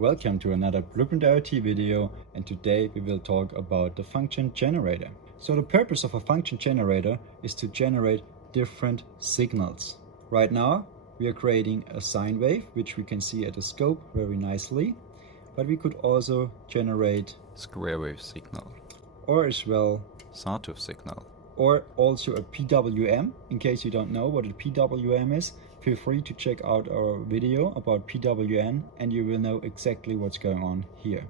Welcome to another Blueprint IoT video, and today we will talk about the function generator. So the purpose of a function generator is to generate different signals. Right now we are creating a sine wave, which we can see at the scope very nicely, but we could also generate square wave signal, or as well sawtooth signal, or also a PWM. In case you don't know what a PWM is, feel free to check out our video about PWM and you will know exactly what's going on here.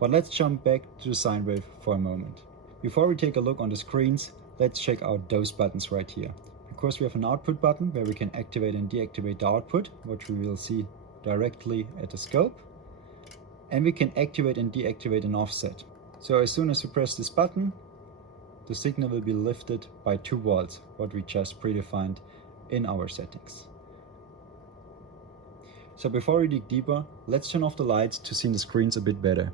But let's jump back to the sine wave for a moment. Before we take a look on the screens, let's check out those buttons right here. Because we have an output button where we can activate and deactivate the output, which we will see directly at the scope. And we can activate and deactivate an offset. So as soon as we press this button, the signal will be lifted by 2 volts, what we just predefined in our settings. So before we dig deeper, let's turn off the lights to see the screens a bit better.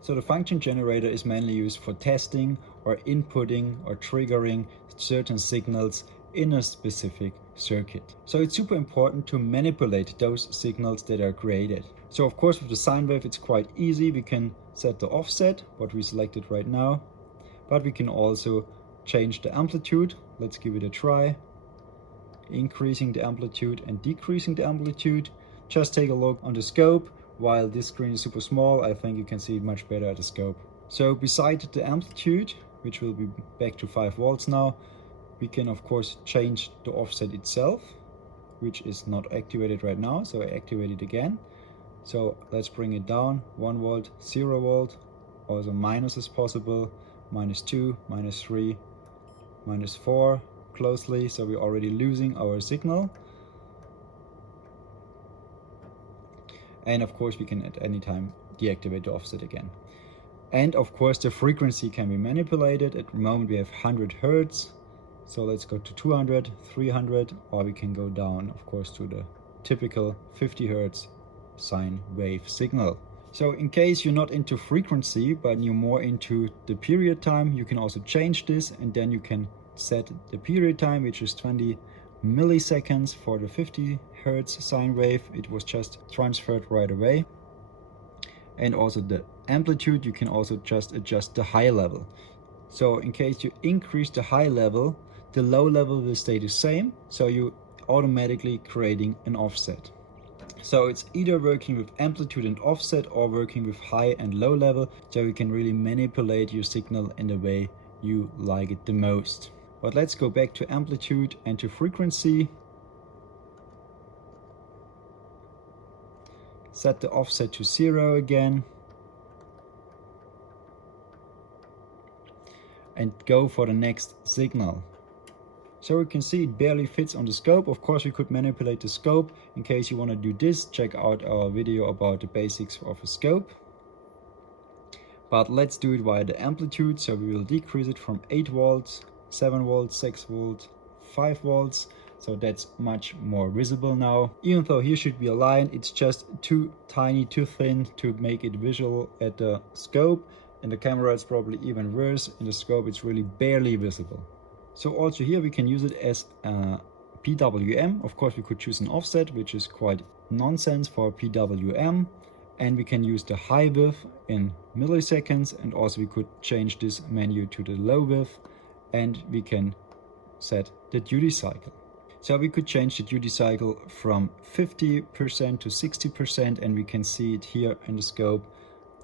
So the function generator is mainly used for testing or inputting or triggering certain signals in a specific circuit. So it's super important to manipulate those signals that are created. So of course with the sine wave it's quite easy. We can set the offset, what we selected right now, but we can also change the amplitude. Let's give it a try. Increasing the amplitude and decreasing the amplitude. Just take a look on the scope. While this screen is super small, I think you can see it much better at the scope. So beside the amplitude, which will be back to 5 volts now, we can of course change the offset itself, which is not activated right now, so I activate it again. So let's bring it down, 1 volt, 0 volt, also minus is possible, -2, -3, -4, closely, so we're already losing our signal. And of course we can at any time deactivate the offset again. And of course the frequency can be manipulated. At the moment we have 100 Hertz. So let's go to 200, 300, or we can go down of course to the typical 50 Hertz sine wave signal. So in case you're not into frequency, but you're more into the period time, you can also change this, and then you can set the period time, which is 20 milliseconds for the 50 Hertz sine wave. It was just transferred right away. And also the amplitude, you can also just adjust the high level. So in case you increase the high level, the low level will stay the same, so you automatically creating an offset. So it's either working with amplitude and offset or working with high and low level, so you can really manipulate your signal in the way you like it the most. But let's go back to amplitude and to frequency. Set the offset to 0 again. And go for the next signal. So we can see it barely fits on the scope. Of course we could manipulate the scope. In case you want to do this, check out our video about the basics of a scope. But let's do it via the amplitude. So we will decrease it from 8 volts, 7 volts, 6 volts, 5 volts. So that's much more visible now. Even though here should be a line, it's just too tiny, too thin to make it visual at the scope. In the camera it's probably even worse. In the scope it's really barely visible. So also here we can use it as a PWM. Of course we could choose an offset, which is quite nonsense for PWM. And we can use the high width in milliseconds, and also we could change this menu to the low width, and we can set the duty cycle. So we could change the duty cycle from 50% to 60%, and we can see it here in the scope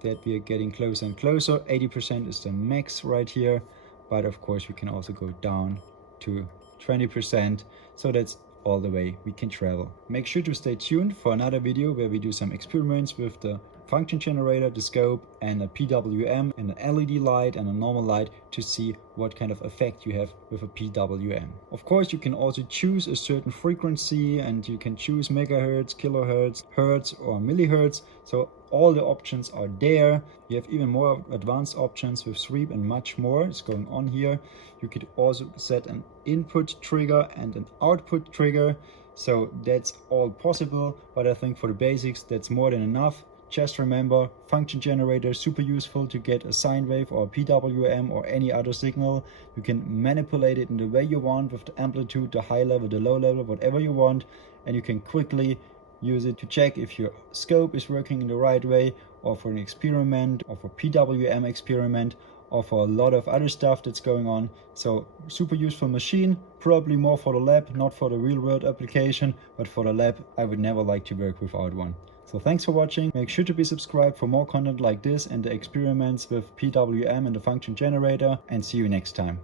that we are getting closer and closer. 80% is the max right here. But of course we can also go down to 20%, so that's all the way we can travel. Make sure to stay tuned for another video where we do some experiments with the function generator, the scope, and a PWM, and an LED light and a normal light to see what kind of effect you have with a PWM. Of course you can also choose a certain frequency, and you can choose megahertz, kilohertz, hertz or millihertz. So all the options are there. You have even more advanced options with sweep and much more is going on here. You could also set an input trigger and an output trigger. So that's all possible, but I think for the basics that's more than enough. Just remember, function generator is super useful to get a sine wave or a PWM or any other signal. You can manipulate it in the way you want with the amplitude, the high level, the low level, whatever you want, and you can quickly use it to check if your scope is working in the right way, or for an experiment, or for PWM experiment, or for a lot of other stuff that's going on. So super useful machine, probably more for the lab, not for the real world application, but for the lab I would never like to work without one. So thanks for watching. Make sure to be subscribed for more content like this and the experiments with PWM and the function generator, and see you next time.